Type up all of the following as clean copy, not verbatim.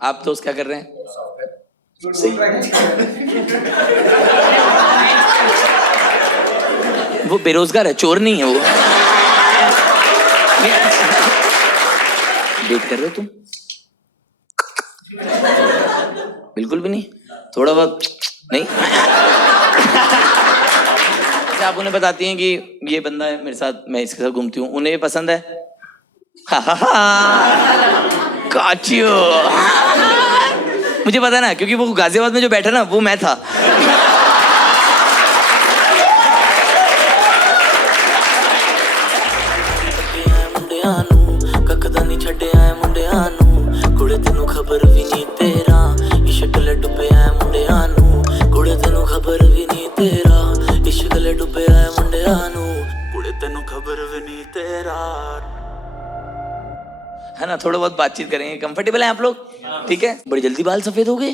आप दोस्त क्या कर रहे हैं? वो बेरोजगार है, चोर नहीं है वो। डेट कर रहे हो तुम? बिल्कुल भी नहीं, थोड़ा बहुत नहीं। आप उन्हें बताती हैं कि ये बंदा है मेरे साथ, मैं इसके साथ घूमती हूँ, उन्हें ये पसंद है। काचियो, मुझे पता है ना, क्योंकि वो गाजियाबाद में जो बैठा ना वो मैं था। है ना, थोड़ा बहुत बातचीत करेंगे, कंफर्टेबल है आप लोग? ठीक है, बड़ी जल्दी बाल सफेद हो गए।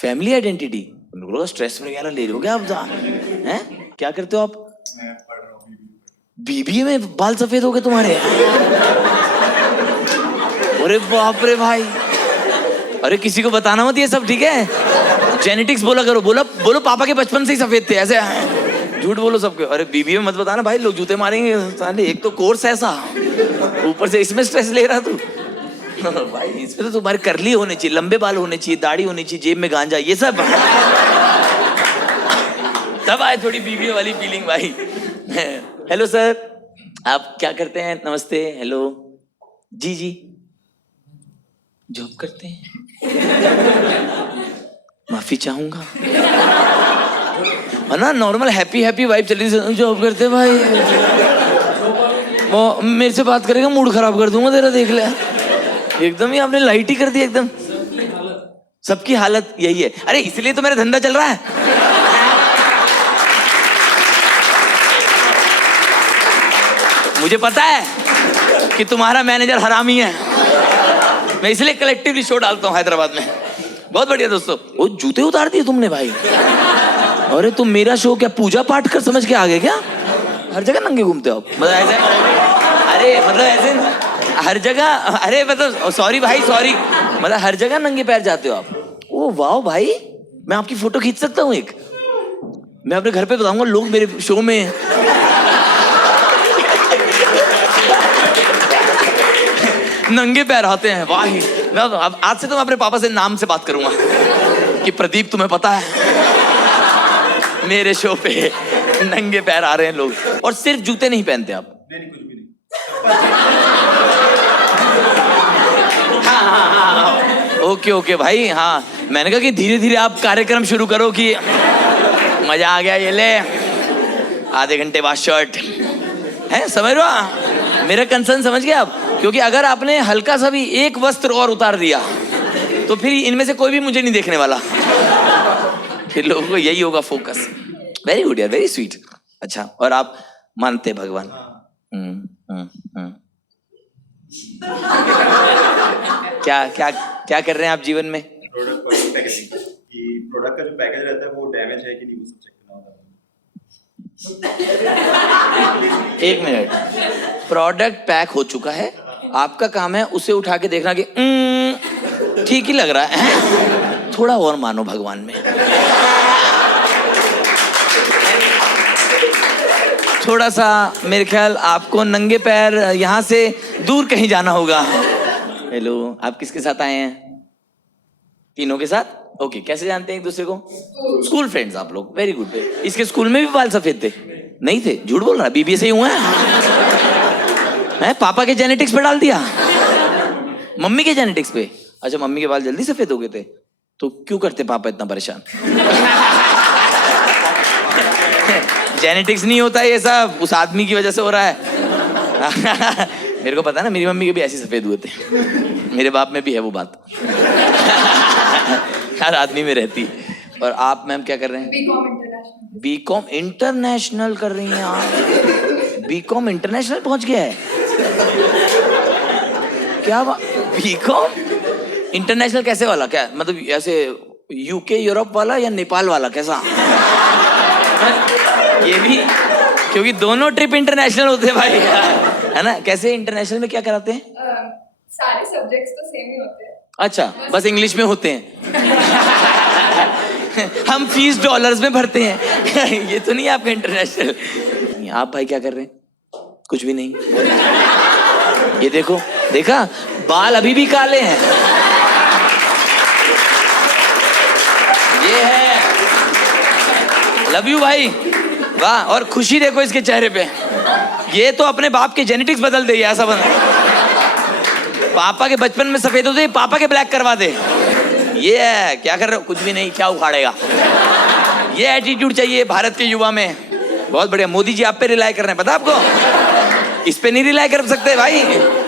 फैमिली आइडेंटिटी, लोग स्ट्रेस वगैरह ले रहे हो क्या आप? हैं, क्या करते हो आप? बीबीए में बाल सफेद हो गए तुम्हारे? अरे बाप रे भाई, अरे किसी को बताना मत ये सब, ठीक है? जेनेटिक्स बोला करो, बोलो पापा के बचपन से ही सफेद थे, ऐसे झूठ बोलो सबके। अरे बीबीए में मत बताना भाई, लोग जूते मारेंगे। एक तो कोर्स ऐसा, ऊपर से इसमें स्ट्रेस ले रहा तू। भाई इसमें तो तुम्हारे करली होने चाहिए, लंबे बाल होने चाहिए, दाढ़ी होनी चाहिए, जेब में गांजा, ये सब। तब आए थोड़ी बीबीए वाली फीलिंग भाई। हेलो सर, आप क्या करते हैं? नमस्ते, हेलो जी जी, जॉब करते हैं? माफी चाहूंगा, है ना, नॉर्मल हैप्पी हैप्पी वाइब चली। जॉब करते भाई, वो मेरे से बात करेगा मूड खराब कर दूंगा तेरा, देख ले। एकदम ही आपने लाइट ही कर दी एकदम। सबकी हालत यही है। अरे इसलिए तो मेरा धंधा चल रहा है। मुझे पता है कि तुम्हारा मैनेजर हरामी है, मैं इसलिए कलेक्टिवली शो डालता हूँ हैदराबाद में। बहुत बढ़िया दोस्तों। वो जूते उतार दिए तुमने भाई? अरे तुम मेरा शो क्या पूजा पाठ कर समझ के आ गए क्या? हर जगह नंगे घूमते हो आप? मतलब ऐसे, अरे मतलब ऐसे हर जगह, अरे मतलब सॉरी भाई सॉरी, मतलब हर जगह नंगे पैर जाते हो आप? ओ वाह भाई, मैं आपकी फोटो खींच सकता हूँ एक? मैं अपने घर पे बताऊंगा, लोग मेरे शो में नंगे पैर आते हैं। वाह, मैं आज से तो मैं अपने पापा से नाम से बात करूंगा कि प्रदीप तुम्हें पता है मेरे शो पे नंगे पैर आ रहे हैं लोग। और सिर्फ जूते नहीं पहनते आप? नहीं, कुछ भी नहीं। हाँ, ओके भाई, हाँ मैंने कहा कि धीरे धीरे आप कार्यक्रम शुरू करो कि मजा आ गया, ये ले आधे घंटे बाद शर्ट है, समझ रहे हो? मेरा कंसर्न समझ गए आप? क्योंकि अगर आपने हल्का सा भी एक वस्त्र और उतार दिया तो फिर इनमें से कोई भी मुझे नहीं देखने वाला। फिर लोगों को यही होगा फोकस। वेरी गुड यार, वेरी स्वीट। अच्छा, और आप मानते भगवान? क्या क्या क्या कर रहे हैं आप जीवन में? प्रोडक्ट पैकेजिंग, कि प्रोडक्ट का जो पैकेज रहता है वो डैमेज है कि नहीं, वो सब चेक करना होता है। एक मिनट, प्रोडक्ट पैक हो चुका है, आपका काम है उसे उठा के देखना कि ठीक ही लग रहा है, थोड़ा और मानो भगवान में, थोड़ा सा मेरे ख्याल आपको नंगे पैर यहाँ से दूर कहीं जाना होगा। हेलो, आप किसके साथ आए हैं? तीनों के साथ? ओके, कैसे जानते हैं एक दूसरे को? स्कूल फ्रेंड्स आप लोग, वेरी गुड। इसके स्कूल में भी बाल सफेद थे? नहीं थे, झूठ बोल रहा, बीबीए से ही हुआ है? पापा के जेनेटिक्स पे डाल दिया, मम्मी के जेनेटिक्स पे? अच्छा, मम्मी के बाल जल्दी सफेद हो गए थे, तो क्यों करते पापा इतना परेशान? जेनेटिक्स नहीं होता ये सब, उस आदमी की वजह से हो रहा है। मेरे को पता है ना, मेरी मम्मी के भी ऐसे सफेद हुए थे, मेरे बाप में भी है वो बात। हर आदमी में रहती। और आप मैम क्या कर रहे हैं? बीकॉम इंटरनेशनल कर रही हैं आप? बीकॉम इंटरनेशनल पहुंच गया है क्या? बीकॉम इंटरनेशनल कैसे वाला? क्या मतलब ऐसे यूके यूरोप वाला या नेपाल वाला, कैसा? ये भी, क्योंकि दोनों ट्रिप इंटरनेशनल होते हैं भाई, है ना? कैसे इंटरनेशनल में क्या कराते हैं? सारे सब्जेक्ट्स तो सेम ही होते हैं। अच्छा, बस इंग्लिश में होते हैं। हम फीस डॉलर्स में भरते हैं। ये तो नहीं है आपका इंटरनेशनल। आप भाई क्या कर रहे हैं? कुछ भी नहीं। ये देखो, देखा, बाल अभी भी काले हैं। ये है, लव यू भाई। वाह, और खुशी देखो इसके चेहरे पे। ये तो अपने बाप के जेनेटिक्स बदल दे, ऐसा बना। पापा के बचपन में सफेद होते, पापा के ब्लैक करवा दे। ये है, क्या कर रहे हो? कुछ भी नहीं, क्या उखाड़ेगा। ये एटीट्यूड चाहिए भारत के युवा में। बहुत बढ़िया। मोदी जी आप पे रिलाई कर रहे हैं, पता आपको? इस पे नहीं रिलाई कर सकते भाई।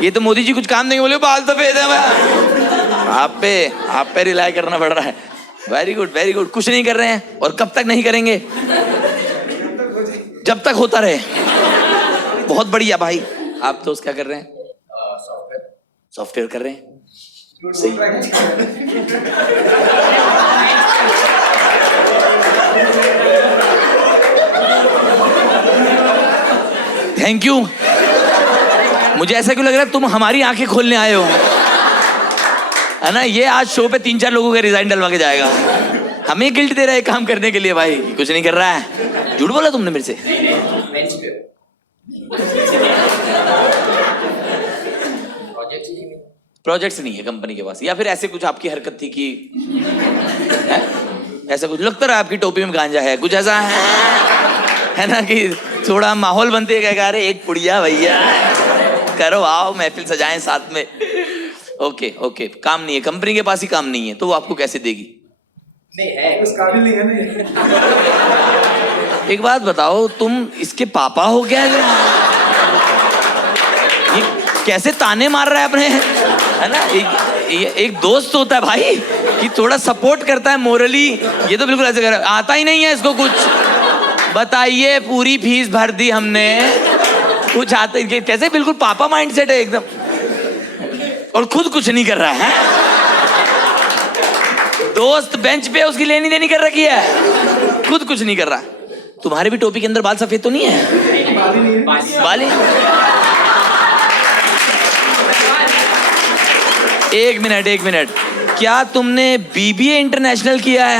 ये तो मोदी जी कुछ काम नहीं बोले, बाल सफेद है। आप पे रिलाई करना पड़ रहा है। Very good, very good. कुछ नहीं कर रहे हैं, और कब तक नहीं करेंगे? जब तक होता रहे। बहुत बढ़िया भाई। आप दोस्त क्या कर रहे हैं? सॉफ्टवेयर कर रहे हैं। Thank you. मुझे ऐसा क्यों लग रहा है तुम हमारी आंखें खोलने आए हो, है ना? ये आज शो पे 3-4 लोगों का रिजाइन डलवा के जाएगा। हमें गिल्ट दे रहा है काम करने के लिए। भाई कुछ नहीं कर रहा है। झूठ बोला तुमने मेरे से। प्रोजेक्ट्स नहीं है कंपनी के पास, या फिर ऐसे कुछ आपकी हरकत थी कि ऐसा कुछ लगता रहा आपकी टोपी में गांजा है, कुछ ऐसा है ना, कि थोड़ा माहौल बनते है। अरे एक पुड़िया भैया करो, आओ महफिल सजाएं साथ में। ओके ओके, काम नहीं है कंपनी के पास ही, काम नहीं है तो वो आपको कैसे देगी? नहीं है, उस काबिल नहीं है ना। एक बात बताओ, तुम इसके पापा हो क्या? ये कैसे ताने मार रहा है अपने, है ना? एक दोस्त होता है भाई कि थोड़ा सपोर्ट करता है मोरली। ये तो बिल्कुल ऐसे कर रहा है, आता ही नहीं है इसको कुछ। बताइए, पूरी फीस भर दी हमने, कुछ आता ही कैसे? बिल्कुल पापा माइंडसेट है एकदम, और खुद कुछ नहीं कर रहा है। दोस्त बेंच पे उसकी लेनी देनी कर रखी है, खुद कुछ नहीं कर रहा। तुम्हारे भी टोपी के अंदर बाल सफेद तो नहीं है? बाल? एक मिनट, क्या तुमने बीबीए इंटरनेशनल किया है?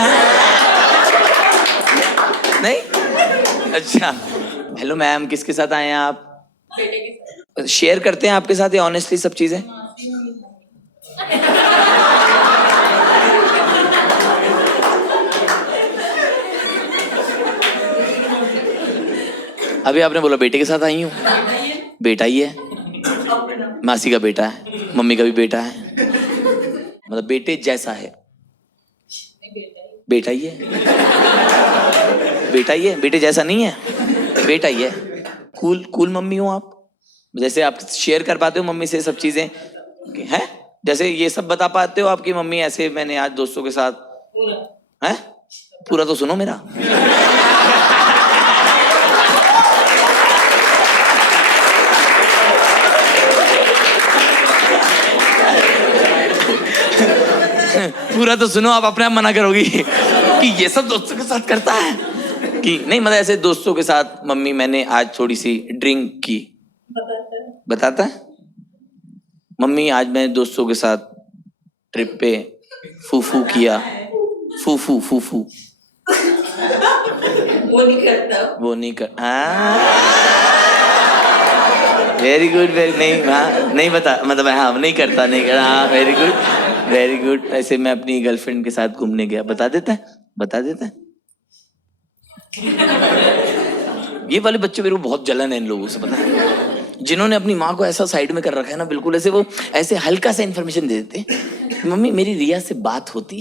नहीं? अच्छा। हेलो मैम, किसके साथ आए हैं आप? शेयर करते हैं आपके साथ ये ऑनेस्टली सब चीजें? अभी आपने बोला बेटे के साथ आई हूँ। बेटा ही है, मासी का बेटा है, मम्मी का भी बेटा है, मतलब बेटे जैसा है। बेटा ही है, बेटा ही है, बेटे जैसा नहीं है, बेटा ही है। कूल मम्मी हो आप, जैसे आप शेयर कर पाते हो मम्मी से सब चीजें, हैं? जैसे ये सब बता पाते हो आपकी मम्मी, ऐसे मैंने आज दोस्तों के साथ है। पूरा तो सुनो मेरा। पूरा तो सुनो, आप अपने आप मना करोगी कि ये सब दोस्तों के साथ करता है कि नहीं? मतलब ऐसे दोस्तों के साथ, मम्मी मैंने आज थोड़ी सी ड्रिंक की, बताता है? मम्मी आज मैं दोस्तों के साथ ट्रिप पे फूफू किया। फूफू वो नहीं करता, वो नहीं कर। वेरी गुड, नहीं बता, मतलब हाँ नहीं करता, नहीं कर। हाँ वेरी गुड। ऐसे मैं अपनी गर्लफ्रेंड के साथ घूमने गया, बता देता है। ये वाले बच्चे मेरे को बहुत जलन है इन लोगों से, पता है? जिन्होंने अपनी माँ को ऐसा साइड में कर रखा है ना, बिल्कुल ऐसे वो ऐसे हल्का सा इन्फॉर्मेशन दे देते हैं। मम्मी मेरी रिया से बात होती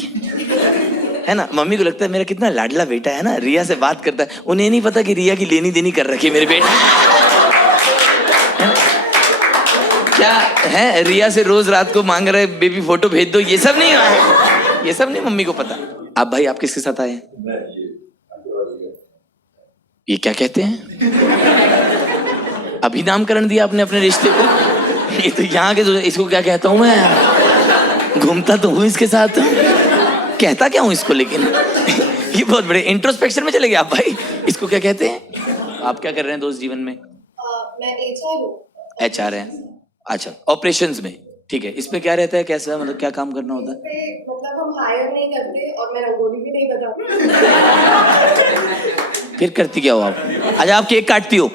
है ना? मम्मी को लगता है मेरा कितना लाडला बेटा है ना, रिया से बात करता है। उन्हें नहीं पता कि रिया की लेनी देनी कर रखी है मेरे बेटे। क्या है, रिया से रोज रात को मांग रहे बेबी फोटो भेज दो, ये सब नहीं मम्मी को पता। आप भाई, आप किसके साथ आए हैं? ये क्या कहते हैं? अभी नामकरण दिया आपने अपने रिश्ते को। ये तो यहाँ के, इसको क्या कहता हूँ मैं? घूमता तो हूँ इसके साथ, कहता क्या हूँ इसको, लेकिन ये बहुत बड़े इंट्रोस्पेक्शन में चले गए आप भाई। इसको क्या कहते हैं? आप क्या कर रहे हैं दोस्त जीवन में? मैं HR हूँ। HR है, अच्छा, ऑपरेशंस में, ठीक है, इसमें क्या रहता है, कैसा मतलब क्या काम करना होता है? पे मतलब हम हायर नहीं करते और मैं रंगोली भी नहीं बनाती। फिर करती क्या हो आप? अच्छा, आप केक काटती हो?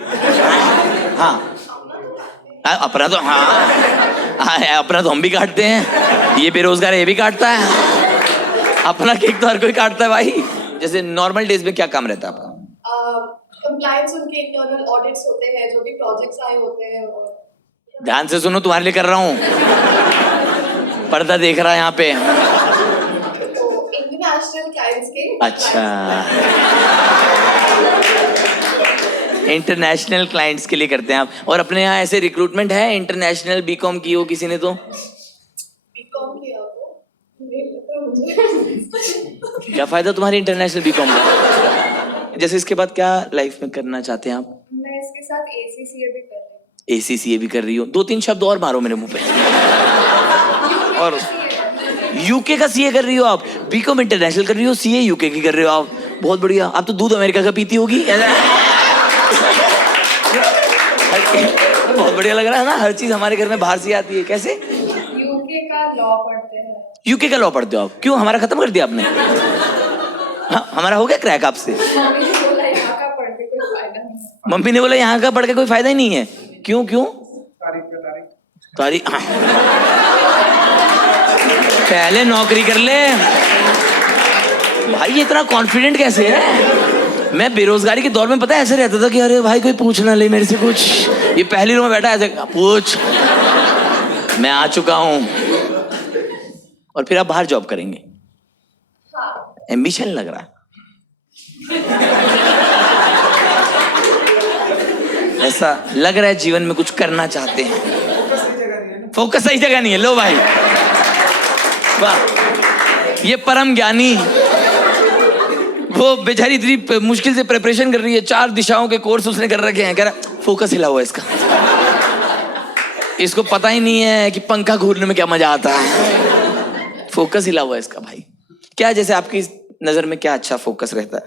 हाँ, अपना तो हाँ, अपना तो हम भी काटते हैं, ये बेरोजगार है ये भी काटता है, अपना केक तो हर कोई काटता है भाई। जैसे नॉर्मल डेज में क्या काम रहता है आपका? कंप्लायंस उनके इंटरनल ऑडिट्स होते हैं, जो भी प्रोजेक्ट्स आए होते हैं। और ध्यान से सुनो, तुम्हारे लिए कर रहा हूँ, पर्दा देख रहा है यहाँ पे। तो इंटरनेशनल क्लाइंट्स के अच्छा, इंटरनेशनल क्लाइंट्स के लिए करते हैं आप। और अपने यहाँ ऐसे रिक्रूटमेंट है, इंटरनेशनल बीकॉम की हो किसी ने तो? बीकॉम किया हो नहीं पता मुझे। क्या फायदा तुम्हारी इंटरनेशनल बीकॉम का? जैसे इसके बाद क्या लाइफ में करना चाहते हैं आप? मैं इसके साथ ACCA भी कर रही हूँ। ACCA भी कर रही हो? 2-3 शब्द और मारो मेरे मुंह पे। और यूके का CA कर रही हो आप, बीकॉम इंटरनेशनल कर रही हो, CA यूके की कर रहे हो आप, बहुत बढ़िया। आप तो दूध अमेरिका का पीती होगी। बहुत बढ़िया लग रहा है ना, हर चीज हमारे घर में बाहर से आती है। कैसे? यूके का लॉ पढ़ते हैं। यूके का लॉ पढ़ते हो आप? क्यों, हमारा खत्म कर दिया आपने? हाँ, हमारा हो गया क्रैक आपसे? मम्मी ने बोला यहाँ का पढ़ के कोई फायदा नहीं। मम्मी ने बोला यहाँ का पढ़ के कोई फायदा ही नहीं है। क्यों क्यों? तारीख हाँ। पहले नौकरी कर ले भाई, ये इतना कॉन्फिडेंट कैसे है? मैं बेरोजगारी के दौर में पता है ऐसे रहता था कि अरे भाई कोई पूछ ना ले मेरे से कुछ, ये पहली रो में बैठा ऐसे पूछ, मैं आ चुका हूं। और फिर आप बाहर जॉब करेंगे? हाँ। एम्बिशन लग रहा है ऐसा लग रहा है जीवन में कुछ करना चाहते हैं। फोकस सही जगह नहीं है। लो भाई, वाह, ये परम ज्ञानी, वो बेचारी इतनी मुश्किल से प्रिपरेशन कर रही है, 4 दिशाओं के कोर्स उसने कर रखे हैं, कह रहा फोकस हिला हुआ है इसका, इसको पता ही नहीं है कि पंखा घूरने में क्या मजा आता है। फोकस हिला हुआ है इसका भाई। क्या जैसे आपकी नजर में क्या अच्छा फोकस रहता है?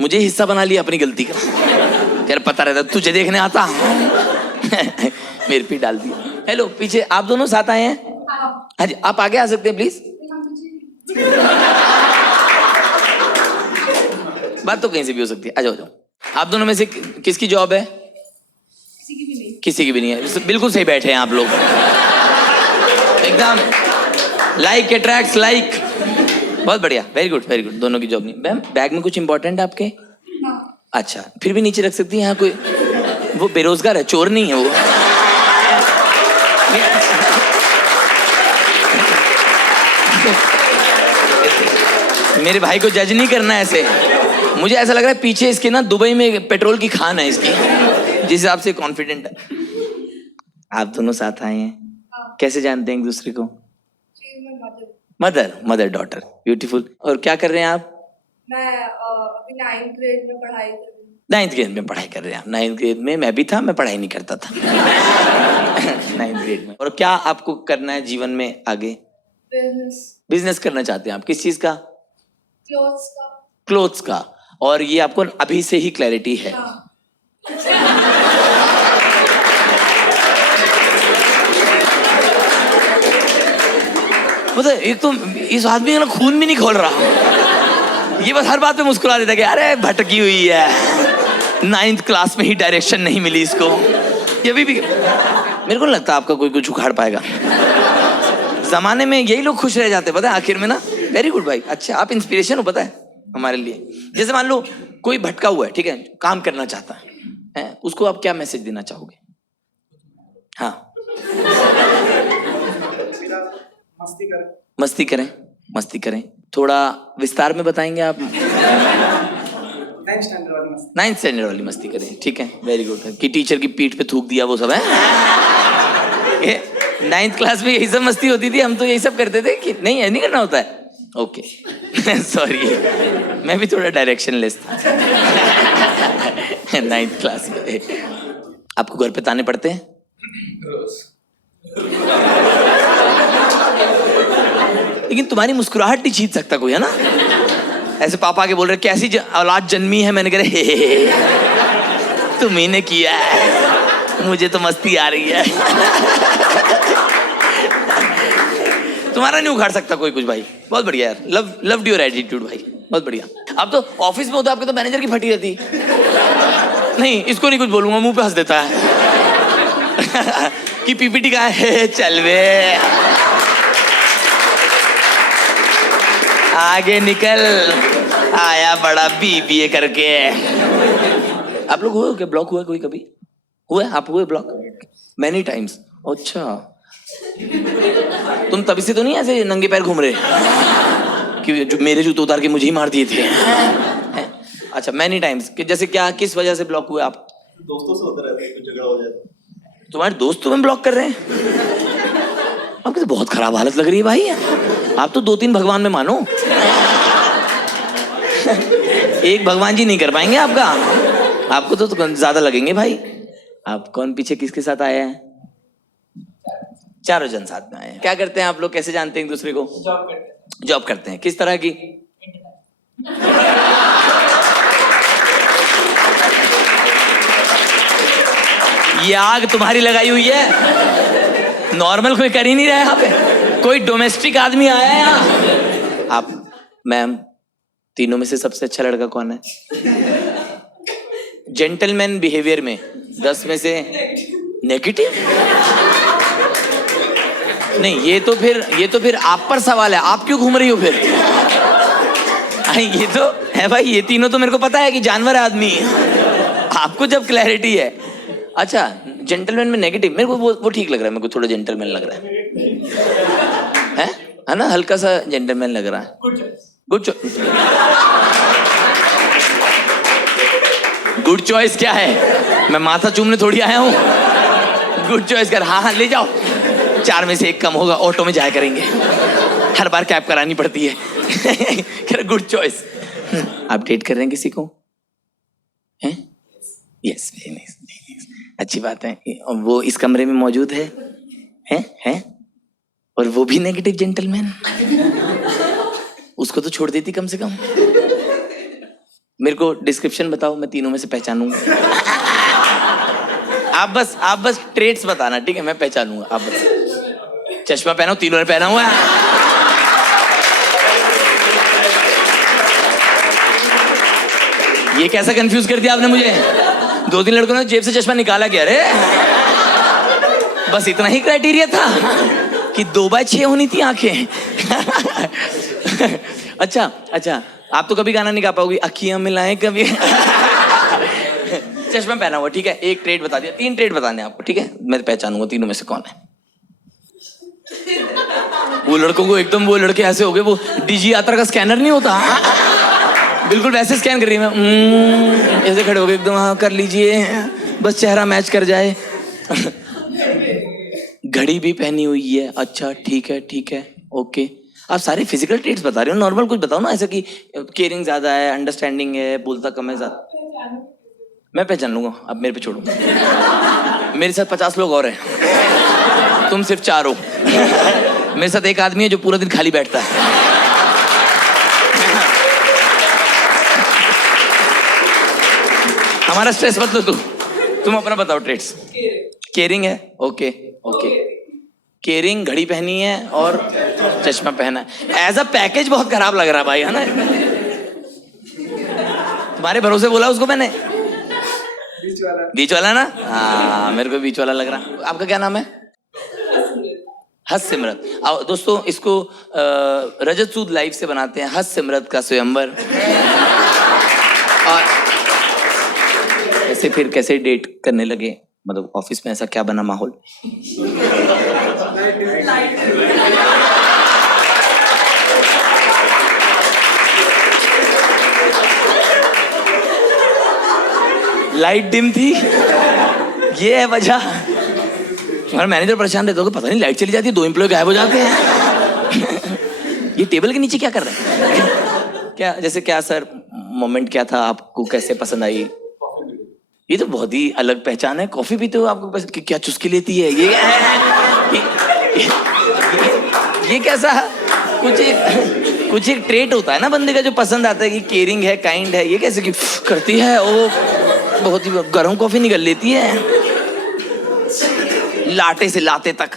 मुझे हिस्सा बना लिया अपनी गलती का, यार पता रहता तुझे देखने आता। मेरे पे डाल दिया। हेलो, पीछे आप दोनों साथ आए हैं? हाँ जी, आप आगे आ सकते हैं प्लीज। बात तो कहीं से भी हो सकती है, आ जाओ जाओ। आप दोनों में से किसकी जॉब है? किसी की भी नहीं। किसी की भी नहीं है, बिल्कुल सही बैठे हैं आप लोग, एकदम लाइक अट्रैक्ट्स लाइक। बहुत बढ़िया, वेरी गुड वेरी गुड। दोनों की जॉब नहीं। मैम, बैग में कुछ इंपॉर्टेंट है आपके? हाँ। अच्छा, फिर भी नीचे रख सकती हैं। यहाँ कोई वो बेरोजगार है, चोर नहीं है वो। मेरे भाई को जज नहीं करना ऐसे। मुझे ऐसा लग रहा है पीछे इसके ना दुबई में पेट्रोल की खान है इसकी, जिस हिसाब से कॉन्फिडेंट है। आप दोनों साथ आए हैं, हाँ। कैसे जानते हैं एक दूसरे को? मदर। Mother daughter, beautiful. और क्या कर रहे हैं आप? मैं अभी 9th ग्रेड में पढ़ाई कर रही हूँ। 9th ग्रेड में पढ़ाई कर रहे हैं आप? 9th ग्रेड में मैं भी था, मैं पढ़ाई नहीं करता था। 9th ग्रेड में। और क्या आपको करना है जीवन में आगे? बिजनेस करना चाहते हैं आप? किस चीज का? क्लोथ्स का। क्लोथ्स का। और ये आपको अभी से ही क्लैरिटी है? हाँ। मतलब एक तो इस आदमी का खून भी नहीं खोल रहा, ये बस हर बात पे मुस्कुरा देता है कि अरे भटकी हुई है, 9th क्लास में ही डायरेक्शन नहीं मिली इसको। ये भी मेरे को लगता है आपका कोई कुछ उखाड़ पाएगा। जमाने में यही लोग खुश रह जाते पता है आखिर में ना। वेरी गुड भाई, अच्छा आप इंस्पिरेशन हो पता है हमारे लिए। जैसे मान लो कोई भटका हुआ है, ठीक है, काम करना चाहता है, उसको आप क्या मैसेज देना चाहोगे? हाँ, मस्ती करें, मस्ती करें। थोड़ा विस्तार में बताएंगे आप? 9th स्टैंडर्ड वाली मस्ती करें, ठीक है, वेरी गुड। कि टीचर की पीठ पे थूक दिया वो सब है? 9th क्लास में यही सब मस्ती होती थी, हम तो यही सब करते थे कि नहीं, नहीं करना होता है। ओके, सॉरी, मैं भी थोड़ा डायरेक्शन लेस था। 9th क्लास में। आपको घर पे ताने पड़ते हैं? लेकिन तुम्हारी मुस्कुराहट नहीं जीत सकता कोई, है ना? ऐसे पापा के बोल रहे कैसी औलाद जन्मी है, मैंने कहा हे तुम्ही ने किया है, मुझे तो मस्ती आ रही है। तुम्हारा नहीं उखाड़ सकता कोई कुछ भाई। बहुत बढ़िया यार, लव्ड योर एटीट्यूड भाई, बहुत बढ़िया। अब तो ऑफिस में होता, आपके तो मैनेजर की फटी रहती। नहीं, इसको नहीं कुछ बोलूंगा, मुंह पे हंस देता है कि पीपीटी का है, चल वे आगे निकल, आया बड़ा बीबीए करके। आप लोग हुए क्या ब्लॉक? हुआ कोई कभी? हुआ आप हुए ब्लॉक? Many times. अच्छा, तुम तभी से तो नहीं ऐसे नंगे पैर घूम रहे कि जो मेरे जूते उतार के मुझे ही मार दिए थे? अच्छा, मैनी टाइम्स। कि जैसे क्या, किस वजह से ब्लॉक हुए आप? दोस्तों से होता रहता है, कुछ झगड़ा हो जाता है। तुम्हारे दोस्त तुम्हें ब्लॉक कर रहे हैं? आपकी तो बहुत खराब हालत लग रही है भाई। आप तो 2-3 भगवान में मानो। एक भगवान जी नहीं कर पाएंगे आपका, आपको तो ज्यादा लगेंगे भाई। आप कौन पीछे किसके साथ आए हैं? चारों जन साथ में आए हैं। क्या करते हैं आप लोग? कैसे जानते हैं एक दूसरे को? जॉब करते हैं। किस तरह की? ये आग तुम्हारी लगाई हुई है, नॉर्मल कोई कर ही नहीं रहा है यहाँ पे। कोई डोमेस्टिक आदमी आया है यहाँ? आप मैम, तीनों में से सबसे अच्छा लड़का कौन है? जेंटलमैन बिहेवियर में 10 में से नेगेटिव? नहीं, ये तो फिर आप पर सवाल है। आप क्यों घूम रही हो फिर? ये तो है भाई, ये तीनों तो मेरे को पता है कि जानवर आदमी है। आपको जब क्लैरिटी है। अच्छा, जेंटलमैन में नेगेटिव, मेरे को वो ठीक लग रहा है। मेरे को थोड़ा जेंटलमैन लग रहा है ना? हल्का सा जेंटलमैन लग रहा है। गुड चॉइस क्या है? मैं माथा चूमने थोड़ी आया हूँ। गुड चॉइस कर। हाँ, ले जाओ। 4 में से 1 कम होगा, ऑटो में जाया करेंगे। हर बार कैब करानी पड़ती है। Good choice. आप डेट कर रहे हैं किसी को? हैं? यस, वेरी नाइस, अच्छी बात है। और वो इस कमरे में मौजूद है? हैं? और वो भी नेगेटिव जेंटलमैन? उसको तो छोड़ देती कम से कम। मेरे को डिस्क्रिप्शन बताओ, मैं तीनों में से पहचानूंगा। आप बस ट्रेट्स बताना, ठीक है? मैं पहचानूंगा। आप बस चश्मा पहना, तीनों ने पहना हुआ है। ये कैसा कंफ्यूज कर दिया आपने मुझे? 2-3 लड़कों ने जेब से चश्मा निकाला क्या? अरे बस इतना ही क्राइटेरिया था कि 2/6 होनी थी आंखें। अच्छा, आप तो कभी गाना नहीं गा पाओगी। अखियां मिलाएं कभी। चश्मा पहना हुआ, ठीक है? 1 ट्रेड बता दिया, 3 ट्रेड बताने आपको, ठीक है? मैं पहचानूंगा तीनों में से कौन है। वो लड़कों को एकदम, वो लड़के ऐसे हो गए, वो डीजी यात्रा का स्कैनर नहीं होता, बिल्कुल वैसे स्कैन कर रही है। मैं ऐसे खड़े हो गए एकदम। हाँ, कर लीजिए, बस चेहरा मैच कर जाए। घड़ी भी पहनी हुई है। अच्छा, ठीक है, ओके। आप सारे फिजिकल ट्रेट्स बता रहे हो, नॉर्मल कुछ बताओ ना, ऐसा कि केयरिंग ज्यादा है, अंडरस्टैंडिंग है, बोलता कम है ज्यादा। मैं पहचान लूंगा, अब मेरे पे छोड़ो। मेरे साथ 50 लोग और हैं, तुम सिर्फ 4 हो। मेरे साथ एक आदमी है जो पूरा दिन खाली बैठता है। हमारा स्ट्रेस मत लो तुम अपना बताओ ट्रेट्स। केयरिंग है, ओके। केयरिंग, घड़ी पहनी है और चश्मा पहना है। एज अ पैकेज बहुत खराब लग रहा है भाई, है ना? तुम्हारे भरोसे बोला उसको मैंने। बीच वाला ना? हाँ, मेरे को बीच वाला लग रहा। आपका क्या नाम है? हस सिमरत। आओ दोस्तों, इसको रजत सूद लाइव से बनाते हैं हस सिमरत का स्वयंवर। और ऐसे फिर कैसे डेट करने लगे, मतलब ऑफिस में ऐसा क्या बना माहौल? लाइट डिम थी, ये है वजह। हमारा मैनेजर परेशान रहता होगा, पता नहीं लाइट चली जाती है, 2 एम्प्लॉय गायब हो जाते हैं। ये टेबल के नीचे क्या कर रहे हैं? क्या जैसे क्या सर, मोमेंट क्या था, आपको कैसे पसंद आई? ये तो बहुत ही अलग पहचान है। कॉफी पीते हो आपको क्या चुस्की लेती है? ये ये कैसा कुछ एक ट्रेट होता है ना बंदे का जो पसंद आता है कि केयरिंग है, काइंड है। ये कैसे कि करती है वो, बहुत ही गर्म कॉफी निकल लेती है लाटे से लाते तक।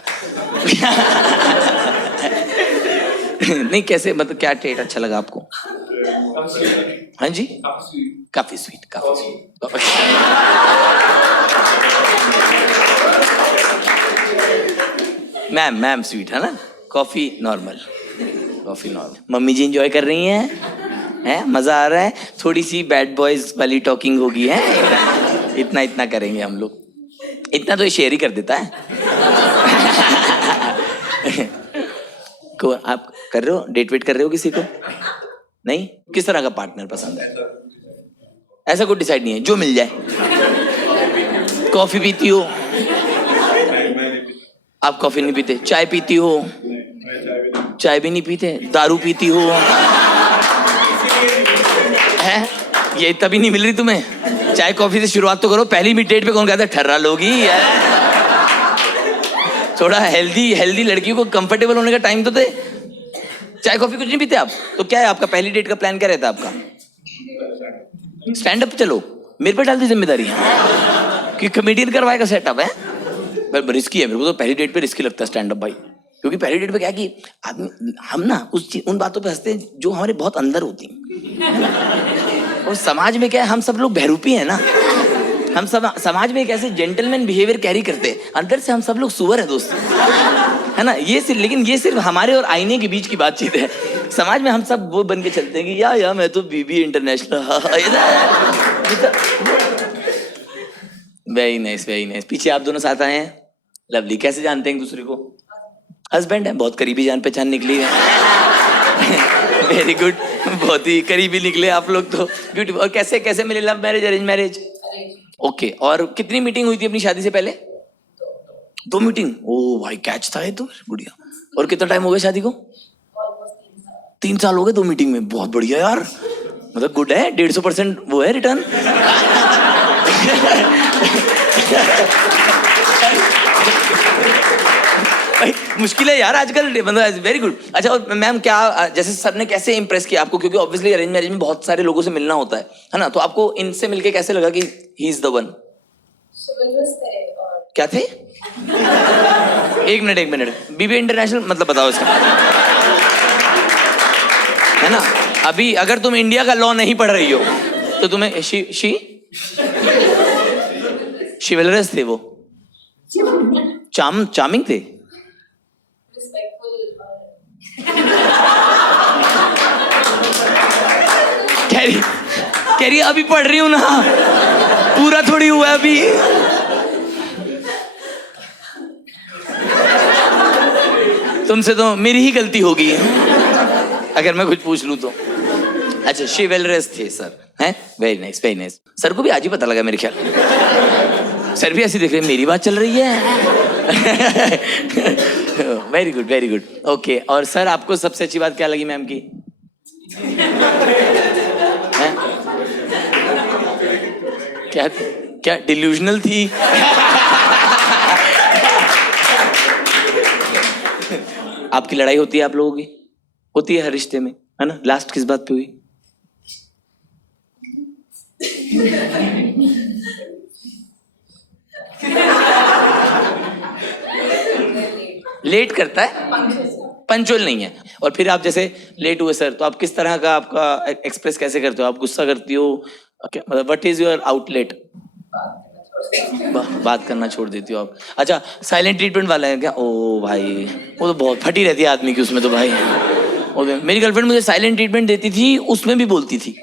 नहीं कैसे, मतलब क्या ट्रेट अच्छा लगा आपको? हाँ जी, काफी स्वीट, काफी स्वीट। मैम स्वीट है ना, coffee normal, coffee normal. Mummy जी एंजॉय कर रही हैं, मजा आ रहा है। थोड़ी सी बैड बॉयज वाली टॉकिंग होगी है, इतना करेंगे हम लोग, इतना तो ये शेयर ही कर देता है। को आप कर रहे हो, डेट वेट कर रहे हो किसी को? नहीं, किस तरह का पार्टनर पसंद है? ऐसा कोई डिसाइड नहीं है, जो मिल जाए। कॉफी पीती हो? आप कॉफी नहीं पीते? चाय पीती हो? चाय भी नहीं पीते? दारू पीती हो? है ये तभी नहीं मिल रही तुम्हें? चाय कॉफी से शुरुआत तो करो। पहली मिड डेट पे कौन कहता है ठर्रा लोगी? थोड़ा हेल्दी लड़कियों को कंफर्टेबल होने का टाइम तो दे। चाय कॉफी कुछ नहीं पीते आप? तो क्या है आपका पहली डेट का प्लान, क्या रहता है आपका? Stand up. चलो मेरे पे डाल दी जिम्मेदारी कि कॉमेडियन करवाएगा सेटअप है। पर रिस्की है, मेरे को तो पहली डेट पे रिस्की लगता है स्टैंड अप भाई। क्योंकि पहली डेट पे क्या कि आदमी, हम ना उन बातों पे हंसते हैं जो हमारे बहुत अंदर होती हैं। और समाज में क्या है, हम सब लोग बहरूपी हैं ना। हम सब समाज में एक ऐसे जेंटलमैन बिहेवियर कैरी करते हैं, अंदर से हम सब लोग सुअर है दोस्त, है ना। लेकिन ये सिर्फ हमारे और आईने के बीच की बातचीत है। समाज में हम सब वो बन के चलते हैं कि या मैं तो बीबी international. Very nice, very nice. पीछे आप दोनों साथ आए हैं, लवली। कैसे जानते हैं एक दूसरे को? हस्बैंड है, बहुत करीबी जान पहचान निकली है। वेरी गुड, बहुत ही करीबी निकले आप लोग तो। ब्यूटीफुल। और कैसे मिले? Love marriage, arrange marriage? Okay. और कितनी मीटिंग हुई थी अपनी शादी से पहले? 2 मीटिंग। ओ भाई कैच था ये तो, बढ़िया। और कितना टाइम हो गया शादी को? 3 साल हो गए 2 मीटिंग में। बहुत बढ़िया यार, मतलब गुड है। 150% वो है रिटर्न। मुश्किल है यार आजकल, मतलब वेरी गुड। अच्छा, और मैम क्या, जैसे सर ने कैसे इंप्रेस किया आपको? क्योंकि ऑब्वियसली अरेंज मैरिज में बहुत सारे लोगों से मिलना होता है ना, तो आपको इनसे मिलके कैसे लगा कि ही इज द वन? क्या थे? एक मिनट, बीबी इंटरनेशनल मतलब बताओ इसका, है ना। अभी अगर तुम इंडिया का लॉ नहीं पढ़ रही हो तो तुम्हें शिवलरस थे वो, चार्मिंग थे। कह रही अभी पढ़ रही हूं ना, पूरा थोड़ी हुआ है अभी। तुमसे तो मेरी ही गलती होगी अगर मैं कुछ पूछ लूं तो। अच्छा, शिवलरस थे सर, हैं? Very nice, very nice. Sir को भी आज ही पता लगा मेरे ख्याल। सर भी ऐसी देख रहे हैं, मेरी बात चल रही है। Very good, very good. Okay. और सर आपको सबसे अच्छी बात क्या लगी मैम की? क्या डिल्यूजनल थी? आपकी लड़ाई होती है आप लोगों की? होती है हर रिश्ते में, है ना। लास्ट किस बात पे हुई? लेट करता है, पंचुअल नहीं है। और फिर आप जैसे लेट हुए सर, तो आप किस तरह का, आपका एक्सप्रेस कैसे करते हो? आप गुस्सा करती हो? मतलब व्हाट इज योर आउटलेट? बात करना छोड़ देती हो आप? अच्छा, साइलेंट ट्रीटमेंट वाला है क्या? ओ भाई, वो तो बहुत फटी रहती है आदमी की उसमें तो भाई। मेरी गर्लफ्रेंड मुझे साइलेंट ट्रीटमेंट देती थी, उसमें भी बोलती थी।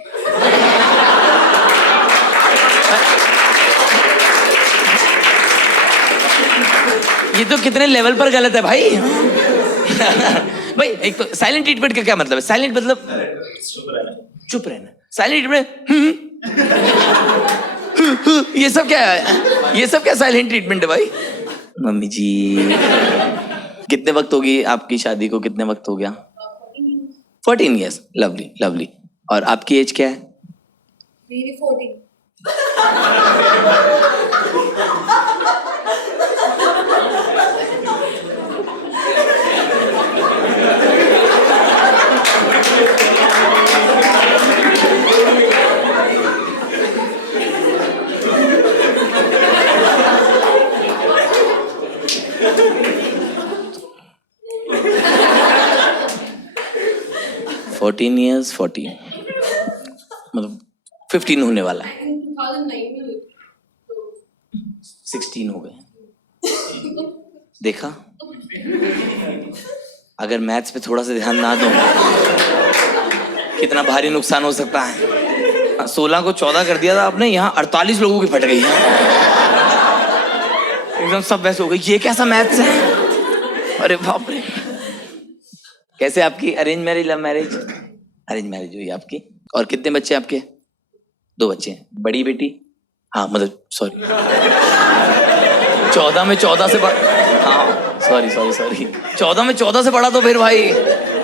ये तो कितने लेवल पर गलत है भाई। भाई एक तो साइलेंट ट्रीटमेंट का क्या मतलब है? साइलेंट मतलब चुप रहना। साइलेंट ट्रीटमेंट ये सब क्या है? ये सब क्या साइलेंट ट्रीटमेंट है भाई? मम्मी जी, कितने वक्त होगी आपकी शादी को? कितने वक्त हो गया? 14 years। Lovely, lovely. और आपकी एज क्या है? मेरी 14। 14 years 40 मतलब 15 होने वाला है, 2009 में हुई थी। 16 हो गए। देखा, अगर मैथ्स पे थोड़ा सा ध्यान ना दो कितना भारी नुकसान हो सकता है। 16 को 14 कर दिया था आपने, यहाँ 48 लोगों की फट गई है एकदम, सब वैसे हो गई, ये कैसा मैथ्स है, अरे बाप रे। कैसे आपकी arrange marriage love marriage? Arrange marriage हुई आपकी। और कितने बच्चे आपके? 2 बच्चे हैं। बड़ी बेटी, हाँ मतलब सॉरी 14 में 14 से हाँ सॉरी 14 में 14 से बड़ा तो फिर भाई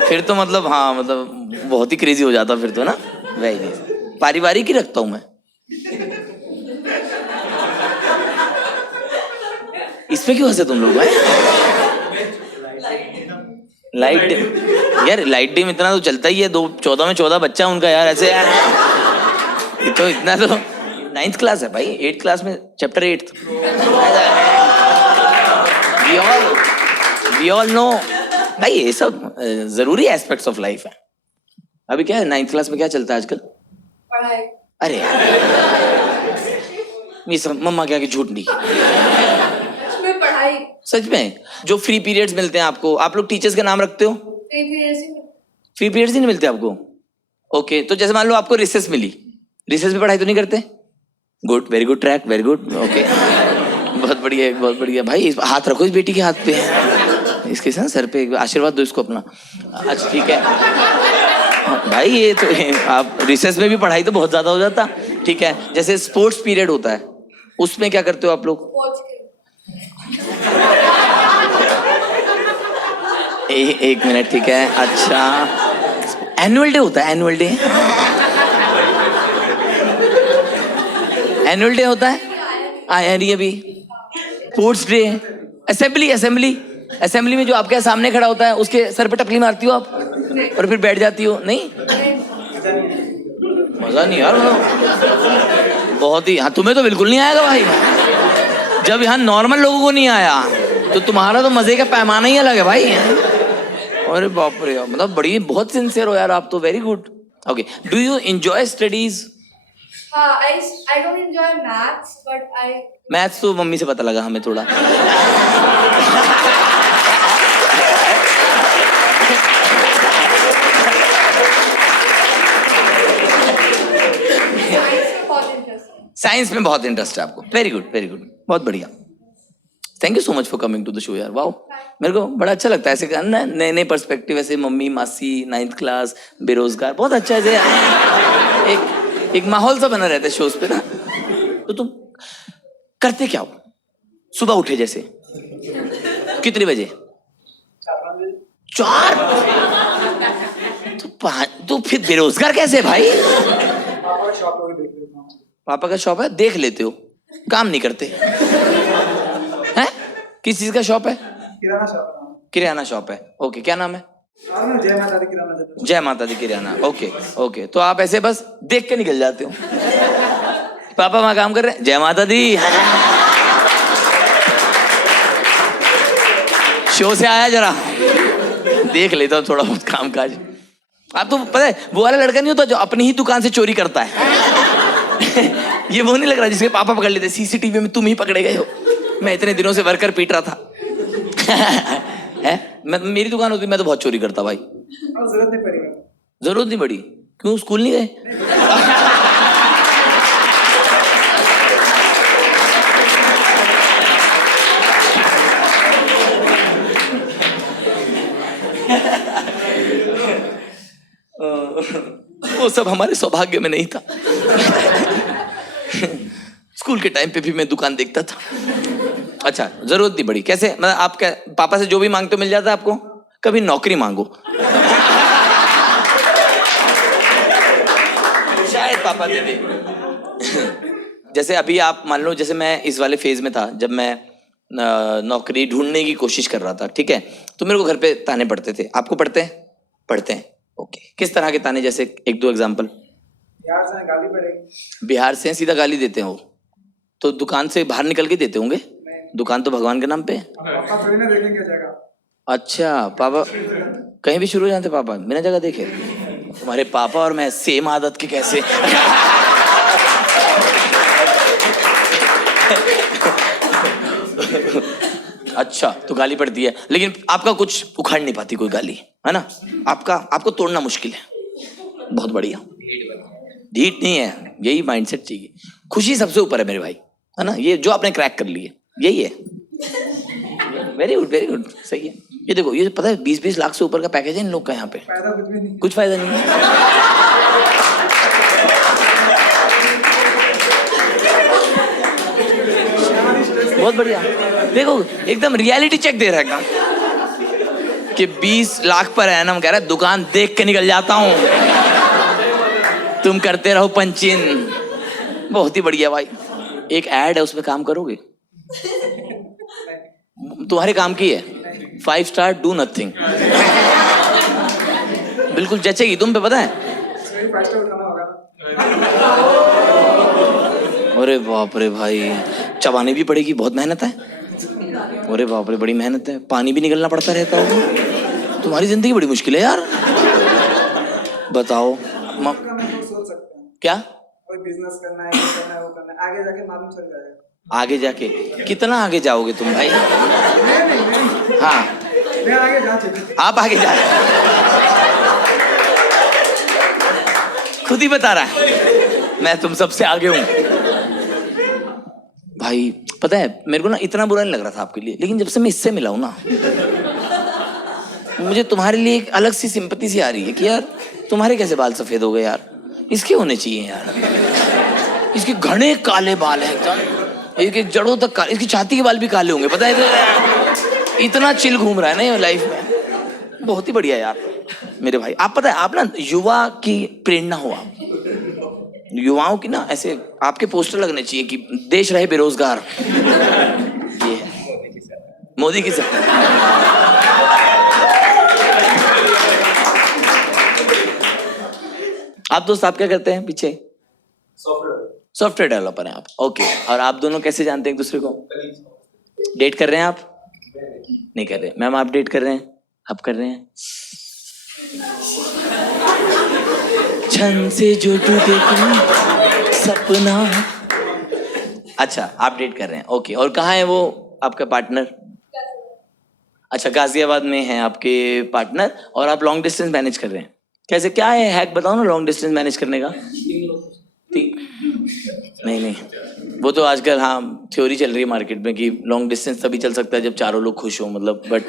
फिर तो मतलब हाँ मतलब बहुत ही क्रेजी हो जाता फिर तो ना। वही नहीं, पारिवारिक ही रखता हूँ मैं। इसमें क्यों हंसे तुम लोग भाई? लाइट यार, लाइट डिम इतना तो चलता ही है। 14 में 14 बच्चा उनका यार, ऐसे यार ये तो इतना तो 9th क्लास है भाई, 8th क्लास में चैप्टर 8 वी ऑल नो भाई, ये सब जरूरी एस्पेक्ट्स ऑफ लाइफ है। अभी क्या है 9th क्लास में क्या चलता है आजकल? पढ़ाई। अरे यार ये सब मम्मा क्या कि झूठ नहीं, में पढ़ाई। सच में जो फ्री पीरियड्स मिलते हैं आपको, आप लोग टीचर्स का नाम रखते हो? फ्री पीरियड्स ही नहीं मिलते आपको? ओके, तो जैसे मान लो आपको रिसेस मिली, रिसेस में पढ़ाई तो नहीं करते? Good, very good track, very good, okay बहुत बढ़िया बहुत बढ़िया। भाई हाथ रखो इस बेटी के हाथ पे, इसके साथ सर पे आशीर्वाद दो इसको अपना। अच्छा ठीक है भाई, ये तो आप रिसेस में भी पढ़ाई तो बहुत ज्यादा हो जाता। ठीक है, जैसे स्पोर्ट्स पीरियड होता है उसमें क्या करते हो आप लोग? एक मिनट, ठीक है। अच्छा, एनुअल डे होता है, एनुअल डे एनुअल डे होता है, आया नहीं अभी। Sports day, assembly assembly assembly में जो आपके सामने खड़ा होता है उसके सर पे टपली मारती हो आप और फिर बैठ जाती हो? नहीं, मजा नहीं यार, बहुत ही। हाँ, तुम्हें तो बिल्कुल नहीं आएगा भाई। जब यहाँ नॉर्मल लोगों को नहीं आया तो तुम्हारा तो मजे का पैमाना ही अलग है भाई। अरे बाप रे, मतलब बड़ी बहुत सिंसियर हो यार आप तो, very good. Okay, do you enjoy studies? I don't enjoy maths, but I. Maths तो मम्मी से पता लगा हमें थोड़ा। साइंस में बहुत इंटरेस्ट है आपको, वेरी गुड वेरी गुड, बहुत बढ़िया। Thank you so much for coming to the show यार, वाओ, मेरे को बड़ा अच्छा लगता है ऐसे करना, नए नए पर्सपेक्टिव, ऐसे मम्मी मासी 9th क्लास बेरोजगार, बहुत अच्छा है। एक माहौल सा बना रहता है शोज पे ना। तो तुम करते क्या हो? सुबह उठे जैसे कितने बजे? 4? तो फिर बेरोजगार कैसे भाई? पापा का शॉप है, देख लेते हो, काम नहीं करते हैं? किस चीज का शॉप है? किराना शॉप है, ओके। क्या नाम है? जय माता दी किराना, ओके ओके। तो आप ऐसे बस देख के निकल जाते हो, पापा वहां काम कर रहे हैं, जय माता दी। शो से आया, जरा देख लेता हूँ थोड़ा बहुत काम काज। आप तो पता है वो वाला लड़का नहीं होता जो अपनी ही दुकान से चोरी करता है। ये वो नहीं लग रहा जिसके पापा पकड़ लेते, सीसीटीवी में तुम ही पकड़े गए हो, मैं इतने दिनों से वर्कर पीट रहा था। है, मेरी दुकान होती मैं तो बहुत चोरी करता भाई। जरूरत नहीं पड़ी। क्यों, स्कूल नहीं गए? वो सब हमारे सौभाग्य में नहीं था। स्कूल के टाइम पे भी मैं दुकान देखता था। अच्छा, जरूरत नहीं पड़ी। कैसे, मतलब आप क्या पापा से जो भी मांगते हो मिल जाता है आपको? कभी नौकरी मांगो, शायद पापा दे दे। जैसे अभी आप मान लो, जैसे मैं इस वाले फेज में था जब मैं नौकरी ढूंढने की कोशिश कर रहा था, ठीक है, तो मेरे को घर पे ताने पड़ते थे। आपको पड़ते हैं? पढ़ते हैं, ओके। किस तरह के ताने, जैसे 1-2 एग्जांपल? बिहार से गाली पड़ेगी। बिहार से सीधा गाली देते हैं वो, तो दुकान से बाहर निकल के देते होंगे? दुकान तो भगवान के नाम पे है। पापा थोड़ी ना देखेंगे जगह। अच्छा, पापा कहीं भी शुरू हो जाते पापा, बिना जगह देखे? तुम्हारे पापा और मैं सेम आदत के कैसे? अच्छा, तो गाली पड़ती है, लेकिन आपका कुछ उखाड़ नहीं पाती कोई गाली, है ना? आपको तोड़ना मुश्किल है। बहुत बढ़िया। ढीठ नहीं है, यही माइंडसेट चाहिए। खुशी सबसे ऊपर है मेरे भाई, है ना? ये जो आपने क्रैक कर लिए यही है। वेरी गुड, वेरी गुड, सही है। ये देखो, ये पता है 20-20 लाख से ऊपर का पैकेज है इन लोग का यहाँ पे। फायदा कुछ भी नहीं, कुछ फायदा नहीं है। बहुत बढ़िया। देखो, एकदम रियलिटी चेक दे रहा है काम कि 20 लाख पर है ना, हम कह रहा है दुकान देख के निकल जाता हूँ, तुम करते रहो पंचिन। बहुत ही बढ़िया भाई। एक ऐड है, उसमें काम करोगे? तुम्हारे काम की है 5 स्टार डू नथिंग। बिल्कुल जचेगी तुम पे, पता है? 5 स्टार उठाना होगा। अरे बाप रे भाई, चबानी भी पड़ेगी, बहुत मेहनत है। अरे बाप रे, बड़ी मेहनत है, पानी भी निकलना पड़ता रहता होगा। तुम्हारी जिंदगी बड़ी मुश्किल है यार। बताओ मैं तो सोच सकता हूँ क्या कोई बिजनेस करना है, ये करना है, वो करना है, आगे जाके मालूम चल जाएगा। आगे जाके कितना आगे जाओगे तुम भाई? हाँ, मैं आगे जा चुका। आप आगे जा रहे हैं, खुद ही बता रहा है मैं तुम सबसे आगे हूं। भाई पता है, मेरे को ना इतना बुरा नहीं लग रहा था आपके लिए, लेकिन जब से मैं इससे मिला हूं ना, मुझे तुम्हारे लिए एक अलग सी सिंपैथी सी आ रही है कि यार तुम्हारे कैसे बाल सफेद हो गए यार, इसके होने चाहिए यार। इसके घने काले बाल हैं एकदम, इसके जड़ों तक काले, इसकी छाती के बाल भी काले होंगे, पता है? इतना चिल घूम रहा है ना ये लाइफ में। बहुत ही बढ़िया यार मेरे भाई। आप पता है, आप ना युवा की प्रेरणा हो। आप युवाओं की ना, ऐसे आपके पोस्टर लगने चाहिए कि देश रहे बेरोजगार। ये है मोदी की सरकार। आप दोस्त आप क्या करते हैं पीछे? सॉफ्टवेयर डेवलपर हैं आप, ओके। और आप दोनों कैसे जानते हैं एक दूसरे को? डेट कर रहे हैं आप? नहीं कर रहे। मैम आप डेट कर रहे हैं? आप कर रहे हैं? छन से जो टूटे सपना। अच्छा, आप डेट कर रहे हैं, ओके। और कहाँ है वो आपका पार्टनर? अच्छा, गाजियाबाद में है आपके पार्टनर, और आप लॉन्ग डिस्टेंस मैनेज कर रहे हैं। कैसे, क्या है हैक बताओ ना लॉन्ग डिस्टेंस मैनेज करने का। नहीं, वो तो आजकल हाँ थ्योरी चल रही है मार्केट में कि लॉन्ग डिस्टेंस तभी चल सकता है जब चारों लोग खुश हों, मतलब। बट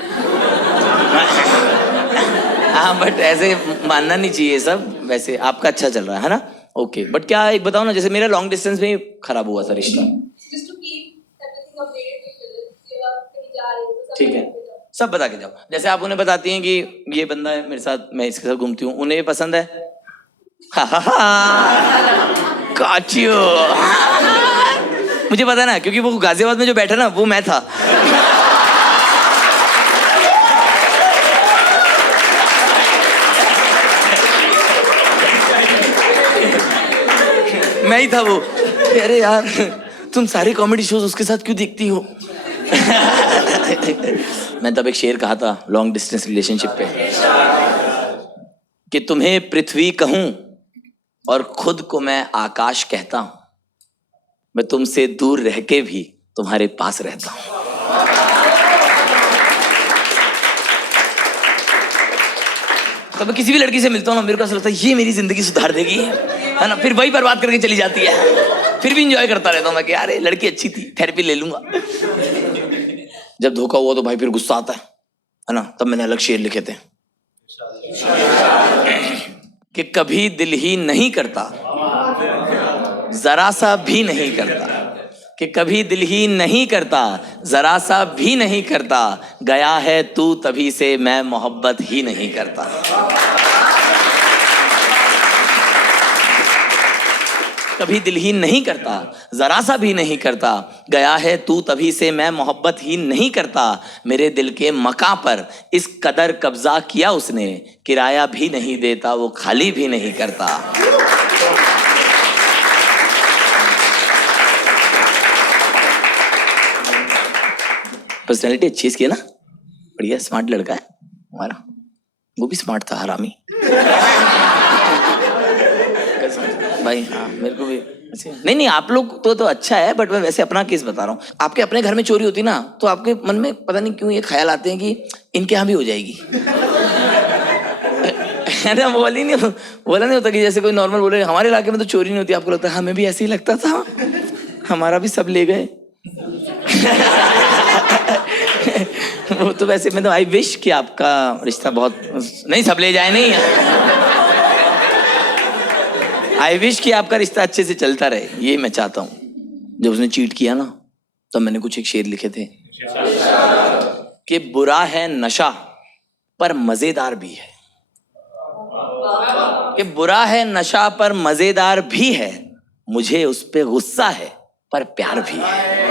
हाँ, बट ऐसे मानना नहीं चाहिए सब। वैसे आपका अच्छा चल रहा है ना? ओके। बट क्या एक बताओ ना, जैसे मेरा लॉन्ग डिस्टेंस में खराब हुआ था रिश्ता। ठीक है, सब बता के जाओ। जैसे आप उन्हें बताती हैं कि ये बंदा है मेरे साथ, मैं इसके साथ घूमती हूँ, उन्हें ये पसंद है। काचियो। मुझे पता ना, क्योंकि वो गाजियाबाद में जो बैठा ना वो मैं था। मैं ही था वो। अरे यार, तुम सारे कॉमेडी शोज उसके साथ क्यों देखती हो? मैं तब एक शेर कहा था लॉन्ग डिस्टेंस रिलेशनशिप पे कि तुम्हें पृथ्वी कहूं और खुद को मैं आकाश कहता हूं, मैं तुमसे दूर रह के भी तुम्हारे पास रहता हूं। तो मैं किसी भी लड़की से मिलता हूं ना, मेरे को ऐसा लगता है ये मेरी जिंदगी सुधार देगी, है ना? फिर वही बर्बाद करके चली जाती है। फिर भी इंजॉय करता रहता हूं मैं कि यार ये लड़की अच्छी थी, थेरेपी ले लूंगा। जब धोखा हुआ तो भाई फिर गुस्सा आता है ना? तब मैंने अलग शेर लिखे थे कि कभी दिल ही नहीं करता, जरा सा भी नहीं करता, कि कभी दिल ही नहीं करता, जरा सा भी नहीं करता, गया है तू तभी से मैं मोहब्बत ही नहीं करता। कभी दिल ही नहीं करता, जरा सा भी नहीं करता, गया है तू तभी से मैं मोहब्बत ही नहीं करता। मेरे दिल के मकां पर इस कदर कब्जा किया उसने, किराया भी नहीं देता, वो खाली भी नहीं करता। पर्सनैलिटी अच्छी इसकी है ना? बढ़िया, स्मार्ट लड़का है हमारा। वो भी स्मार्ट था, हरामी। भाई हाँ मेरे को भी अच्छा नहीं आप लोग तो अच्छा है, बट मैं वैसे अपना केस बता रहा हूँ। आपके अपने घर में चोरी होती ना, तो आपके मन में पता नहीं क्यों ये ख्याल आते हैं कि इनके यहाँ भी हो जाएगी। है ना, बोला नहीं होता कि जैसे कोई नॉर्मल बोले हमारे इलाके में तो चोरी नहीं होती, आपको लगता है हमें भी ऐसे ही लगता था, हमारा भी सब ले गए। वो तो वैसे मैं तो आई विश कि आपका रिश्ता बहुत नहीं सब ले जाए नहीं, आई विश कि आपका रिश्ता अच्छे से चलता रहे, ये मैं चाहता हूँ। जब उसने चीट किया ना तो मैंने कुछ एक शेर लिखे थे कि बुरा है नशा पर मजेदार भी है, कि बुरा है नशा पर मजेदार भी है, मुझे उस पे गुस्सा है पर प्यार भी है।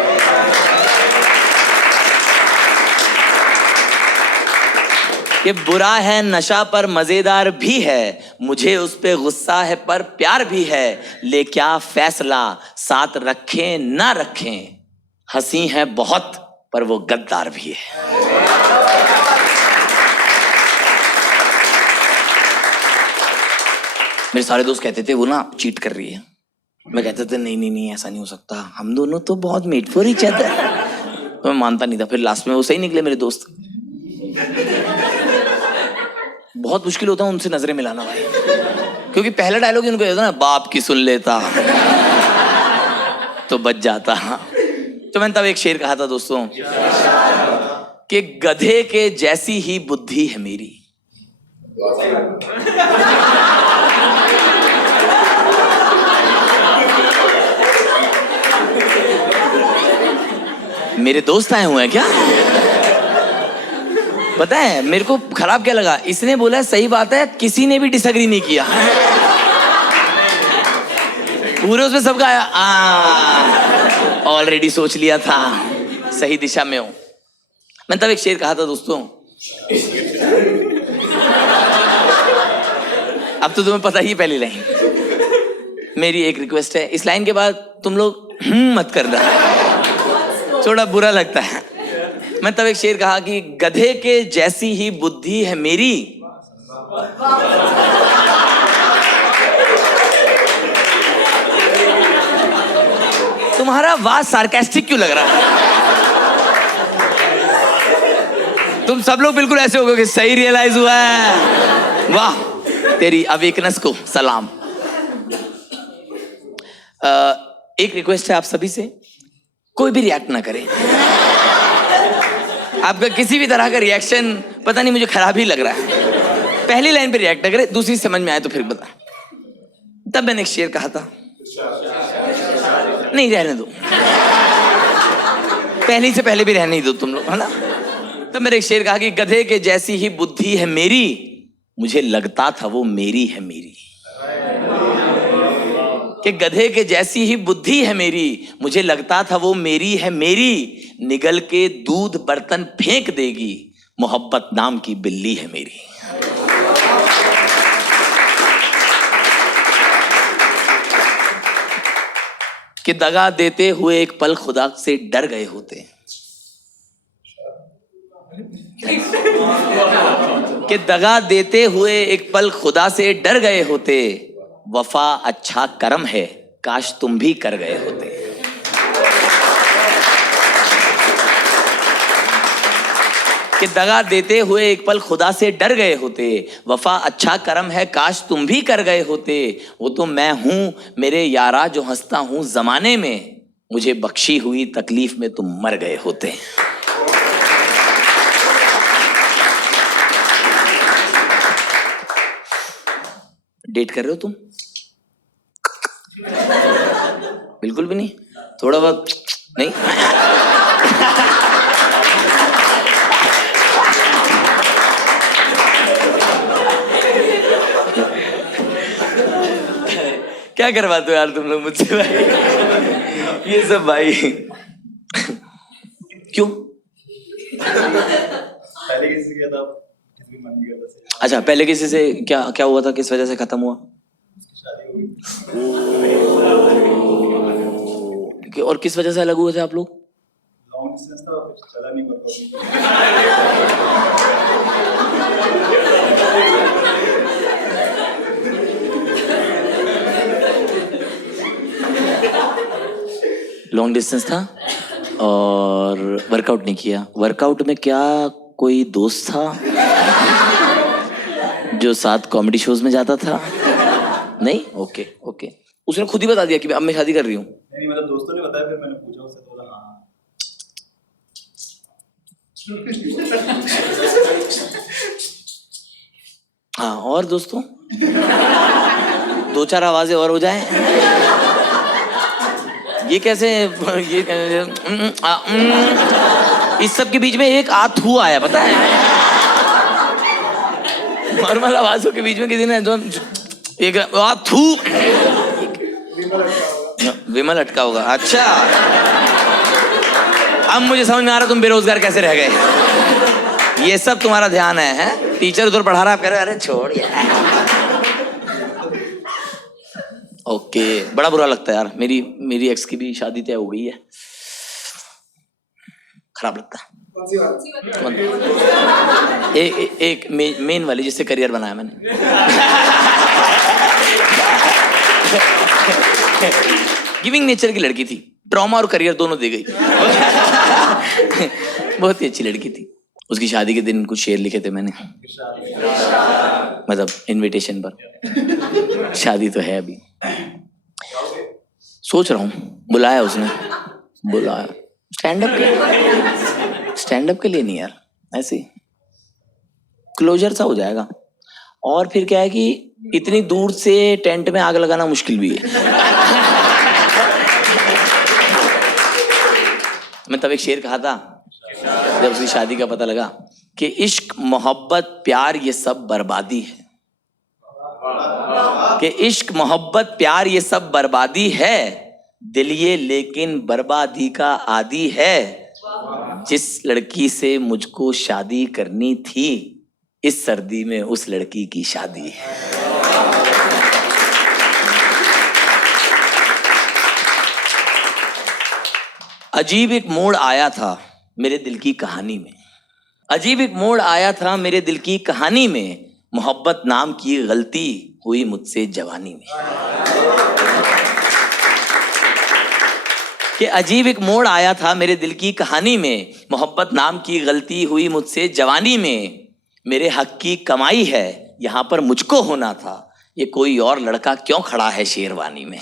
कि बुरा है नशा पर मजेदार भी है, मुझे उस पे गुस्सा है पर प्यार भी है, ले क्या फैसला साथ रखें ना रखें, हंसी है बहुत पर वो गद्दार भी है। मेरे सारे दोस्त कहते थे वो ना चीट कर रही है, मैं कहता था नहीं ऐसा नहीं हो सकता, हम दोनों तो बहुत मेड फॉर ईच अदर। तो मैं मानता नहीं था, फिर लास्ट में वो सही निकले मेरे दोस्त। बहुत मुश्किल होता है उनसे नजरें मिलाना भाई, क्योंकि पहला डायलॉग ही उनको कहता ना, बाप की सुन लेता तो बच जाता। तो मैंने तब एक शेर कहा था दोस्तों कि गधे के जैसी ही बुद्धि है मेरी। मेरे दोस्त आए हुए हैं क्या? पता है मेरे को खराब क्या लगा, इसने बोला सही बात है, किसी ने भी डिसएग्री नहीं किया। पूरे उसमें सबका आया, ऑलरेडी सोच लिया था, सही दिशा में हूं। मैं तब एक शेर कहा था दोस्तों, अब तो तुम्हें पता ही पहली लाइन। मेरी एक रिक्वेस्ट है, इस लाइन के बाद तुम लोग मत करना, थोड़ा बुरा लगता है। मैं तब एक शेर कहा कि गधे के जैसी ही बुद्धि है मेरी, तुम्हारा वाह सार्केस्टिक क्यों लग रहा है? तुम सब लोग बिल्कुल ऐसे हो गए कि सही रियलाइज हुआ है, वाह तेरी अवेकनेस को सलाम। एक रिक्वेस्ट है आप सभी से, कोई भी रिएक्ट ना करे। आपका किसी भी तरह का रिएक्शन पता नहीं मुझे खराब ही लग रहा है, पहली लाइन पे रिएक्ट ना करे, दूसरी समझ में आए तो फिर बता। तब मैंने एक शेर कहा था, नहीं रहने दो, पहली से पहले भी रहने ही दो तुम लोग, है ना। तब मैंने एक शेर कहा कि गधे के जैसी ही बुद्धि है मेरी, मुझे लगता था वो मेरी है मेरी। कि गधे के जैसी ही बुद्धि है मेरी, मुझे लगता था वो मेरी है मेरी, निगल के दूध बर्तन फेंक देगी, मोहब्बत नाम की बिल्ली है मेरी। कि दगा देते हुए एक पल खुदा से डर गए होते, कि दगा देते हुए एक पल खुदा से डर गए होते, वफा अच्छा कर्म है काश तुम भी कर गए होते। कि दगा देते हुए एक पल खुदा से डर गए होते, वफा अच्छा कर्म है काश तुम भी कर गए होते। वो तो मैं हूं मेरे यारा जो हंसता हूं जमाने में, मुझे बख्शी हुई तकलीफ में तुम मर गए होते। डेट कर रहे हो तुम? बिल्कुल भी नहीं, थोड़ा बहुत नहीं। क्या करवाते हो यार तुम लोग मुझसे भाई, ये सब भाई क्यों? पहले किसी से किया था, किसी को मन नहीं करता से। अच्छा पहले किसी से क्या क्या हुआ था, किस वजह से खत्म हुआ? शादी हो गई। और किस वजह से अलग हुए थे आप लोग? लॉन्ग डिस्टेंस था, कुछ चला नहीं वर्कआउट। लॉन्ग डिस्टेंस था और वर्कआउट नहीं किया। वर्कआउट में क्या कोई दोस्त था जो साथ कॉमेडी शोज में जाता था? नहीं? Okay okay. उसने खुद ही बता दिया कि अब मैं शादी कर रही हूँ। नहीं मतलब दोस्तों ने बताया, फिर मैंने पूछा उससे तो बोला हाँ। हाँ, और दोस्तों 2-4 आवाजें और हो जाए। ये कैसे इस सब के बीच में एक आथू आया, पता है? नॉर्मल आवाजों के बीच में किसी ने जो एक आथू, विमल अटका होगा। अच्छा, अब मुझे समझ में आ रहा तुम बेरोजगार कैसे रह गए। ये सब तुम्हारा ध्यान है? टीचर उधर पढ़ा रहा, आप कह रहे अरे छोड़ यार। ओके, बड़ा बुरा लगता है यार। मेरी एक्स की भी शादी तय हो गई है। खराब लगता है। कौन सी बात? एक मेन वाली जिससे करियर बनाया मैंने। गिविंग नेचर की लड़की थी, ट्रॉमा और करियर दोनों दे गई। बहुत ही अच्छी लड़की थी। उसकी शादी के दिन कुछ शेर लिखे थे मैंने, मतलब इनविटेशन पर। शादी तो है अभी, सोच रहा हूँ। बुलाया उसने, बुलाया स्टैंड अप के लिए नहीं यार, ऐसे क्लोजर सा हो जाएगा। और फिर क्या है कि इतनी दूर से टेंट में आग लगाना मुश्किल भी है। मैं तब एक शेर कहा था जब उसकी शादी का पता लगा कि इश्क मोहब्बत प्यार ये सब बर्बादी है, कि इश्क मोहब्बत प्यार ये सब बर्बादी है, दिल ये लेकिन बर्बादी का आदी है। जिस लड़की से मुझको शादी करनी थी, इस सर्दी में उस लड़की की शादी है। अजीब एक मोड़ आया था मेरे दिल की कहानी में, अजीब एक मोड़ आया था मेरे दिल की कहानी में, मोहब्बत नाम की गलती हुई मुझसे जवानी में। कि अजीब एक मोड़ आया था मेरे दिल की कहानी में, मोहब्बत नाम की गलती हुई मुझसे जवानी में। मेरे हक की कमाई है, यहाँ पर मुझको होना था, ये कोई और लड़का क्यों खड़ा है शेरवानी में।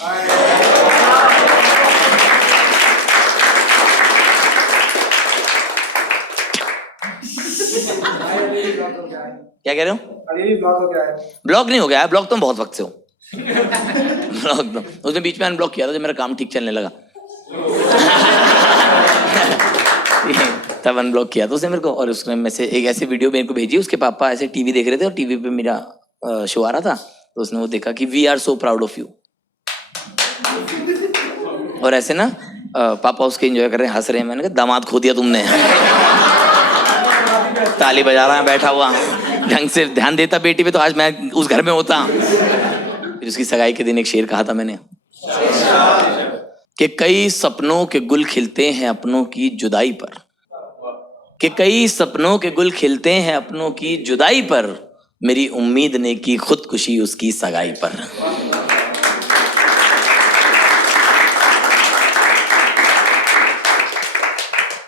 क्या कह रहे हो? अभी भी ब्लॉक हो गया है। ब्लॉक नहीं हो गया है, ब्लॉक तो बहुत वक्त से हो। ब्लॉक तो उसने बीच में अनब्लॉक किया था जब मेरा काम ठीक चलने लगा। तब अनब्लॉक किया था उसने मेरे को, और उसने में से एक ऐसे वीडियो मेरे को भेजी। उसके पापा ऐसे टीवी देख रहे थे और टीवी पे मेरा शो आ रहा था, तो उसने वो देखा कि we are so proud of you, और ऐसे ना पापा उसके एंजॉय कर रहे हैं, हंस रहे हैं। मैंने कहा दामाद खो दिया तुमने। ताली बजा रहा है बैठा हुआ, ढंग से ध्यान देता बेटी पे तो आज मैं उस घर में होता। फिर उसकी सगाई के दिन एक शेर कहा था मैंने कि कई सपनों के गुल खिलते हैं अपनों की जुदाई पर, कि कई सपनों के गुल खिलते हैं अपनों की जुदाई पर, मेरी उम्मीद ने की खुदकुशी उसकी सगाई पर।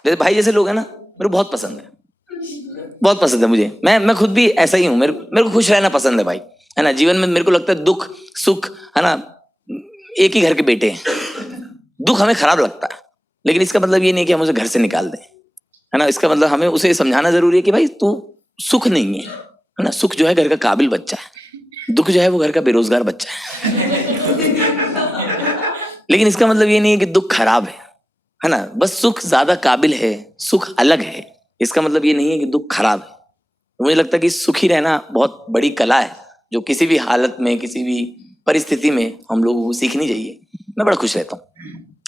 जैसे भाई जैसे लोग हैं ना, मेरे को बहुत पसंद है, बहुत पसंद है मुझे। मैं खुद भी ऐसा ही हूँ। मेरे को खुश रहना पसंद है भाई, है ना। जीवन में मेरे को लगता है दुख सुख, है ना, एक ही घर के बेटे हैं। दुख हमें खराब लगता है, लेकिन इसका मतलब ये नहीं कि हम उसे घर से निकाल दें, है ना। इसका मतलब हमें उसे समझाना जरूरी है कि भाई तू सुख नहीं है ना। सुख जो है घर का काबिल बच्चा है, दुख जो है वो घर का बेरोजगार बच्चा है। लेकिन इसका मतलब ये नहीं है कि दुख खराब है ना। बस सुख ज्यादा काबिल है, सुख अलग है। इसका मतलब ये नहीं है कि दुख खराब है। तो मुझे लगता है कि सुखी रहना बहुत बड़ी कला है, जो किसी भी हालत में किसी भी परिस्थिति में हम लोगों को सीखनी चाहिए। मैं बड़ा खुश रहता हूँ।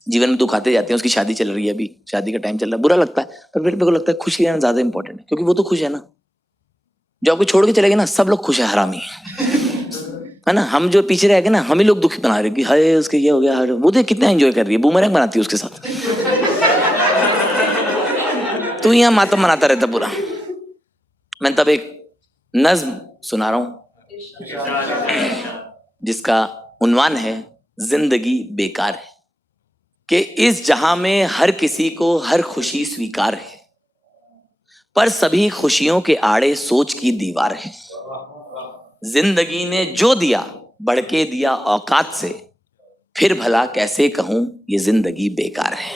जीवन में दुख आते जाते हैं। उसकी शादी चल रही है, अभी शादी का टाइम चल रहा है, बुरा लगता है, पर फिर मेरे को लगता है खुशी रहना ज्यादा इंपॉर्टेंट है, क्योंकि वो तो खुश है ना। जो आपको छोड़ के चले गए ना, सब लोग खुश है, हरामी है ना। हम जो पीछे रह गए ना, हम ही लोग दुखी बना रहे कि हाय उसके ये हो गया, हाय वो देख कितना एंजॉय कर रही है, बूमरैंग बनाती है उसके साथ। तू यहाँ मातम मनाता रहता पूरा। मैं तब एक नज्म सुना रहा हूं जिसका उन्वान है जिंदगी बेकार है। कि इस जहां में हर किसी को हर खुशी स्वीकार है, पर सभी खुशियों के आड़े सोच की दीवार है। जिंदगी ने जो दिया बढ़ के दिया औकात से, फिर भला कैसे कहूं ये जिंदगी बेकार है।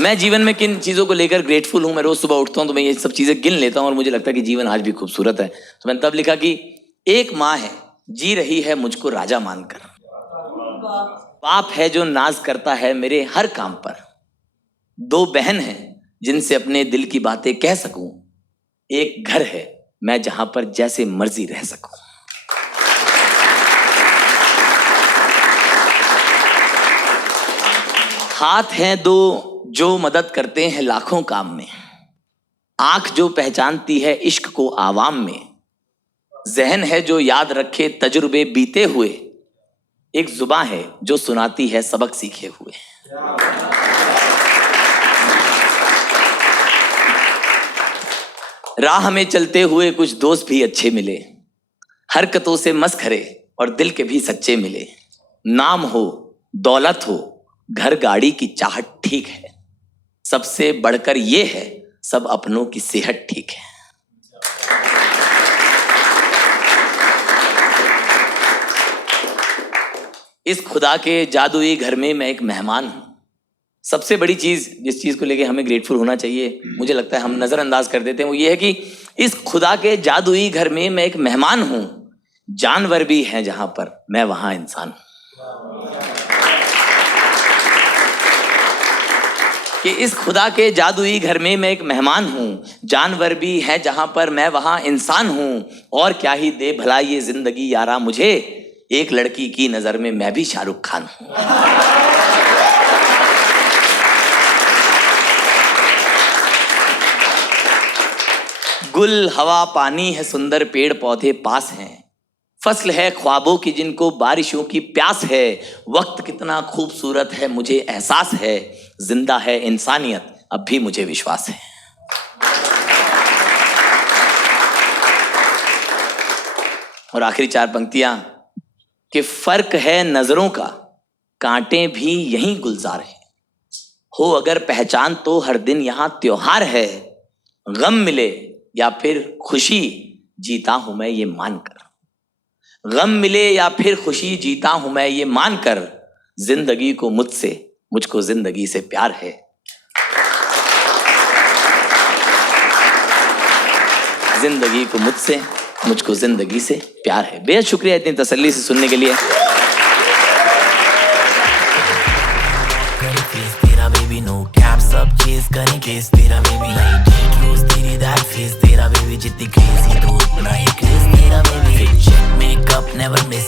मैं जीवन में किन चीजों को लेकर ग्रेटफुल हूं, मैं रोज सुबह उठता हूं तो मैं ये सब चीजें गिन लेता हूं और मुझे लगता है कि जीवन आज भी खूबसूरत है। तो मैंने तब लिखा कि एक माँ है जी रही है मुझको राजा मानकर, बाप है जो नाज करता है मेरे हर काम पर, दो बहन हैं जिनसे अपने दिल की बातें कह सकूं, एक घर है मैं जहां पर जैसे मर्जी रह सकूं। हाथ हैं दो जो मदद करते हैं लाखों काम में, आंख जो पहचानती है इश्क को आवाम में, जहन है जो याद रखे तजुर्बे बीते हुए, एक जुबान है जो सुनाती है सबक सीखे हुए। राह में चलते हुए कुछ दोस्त भी अच्छे मिले, हरकतों से मस्खरे और दिल के भी सच्चे मिले। नाम हो दौलत हो घर गाड़ी की चाहत ठीक है, सबसे बढ़कर ये है सब अपनों की सेहत ठीक है। इस खुदा के जादुई घर में मैं एक मेहमान हूं। सबसे बड़ी चीज जिस चीज को लेके हमें ग्रेटफुल होना चाहिए, मुझे लगता है हम नजरअंदाज कर देते हैं, वो ये है कि इस खुदा के जादुई घर में मैं एक मेहमान हूं। जानवर भी हैं जहां पर मैं वहां इंसान हूं। कि इस खुदा के जादुई घर में मैं एक मेहमान हूं, जानवर भी है जहां पर मैं वहां इंसान हूं। और क्या ही दे भला ये जिंदगी यारा मुझे, एक लड़की की नजर में मैं भी शाहरुख खान हूं। गुल हवा पानी है सुंदर पेड़ पौधे पास हैं, फसल है ख्वाबों की जिनको बारिशों की प्यास है। वक्त कितना खूबसूरत है मुझे एहसास है, जिंदा है इंसानियत अब भी मुझे विश्वास है। और आखिरी चार पंक्तियां कि फर्क है नजरों का, कांटे भी यहीं गुलजार है। हो अगर पहचान तो हर दिन यहां त्योहार है। गम मिले या फिर खुशी जीता हूं मैं ये मानकर, गम मिले या फिर खुशी जीता हूं मैं ये मानकर, जिंदगी को मुझसे मुझको जिंदगी से प्यार है। जिंदगी को मुझसे मुझको जिंदगी से प्यार है। बेहद शुक्रिया इतनी तसल्ली से सुनने के लिए। तेरा बेबी नो कैप सब चेस करें केस, तेरा बेबी लाइट क्लोज तेरी दैट फेस, तेरा बेबी जितनी क्रेजी तो उतना ही क्रेज, तेरा baby fit check makeup never miss,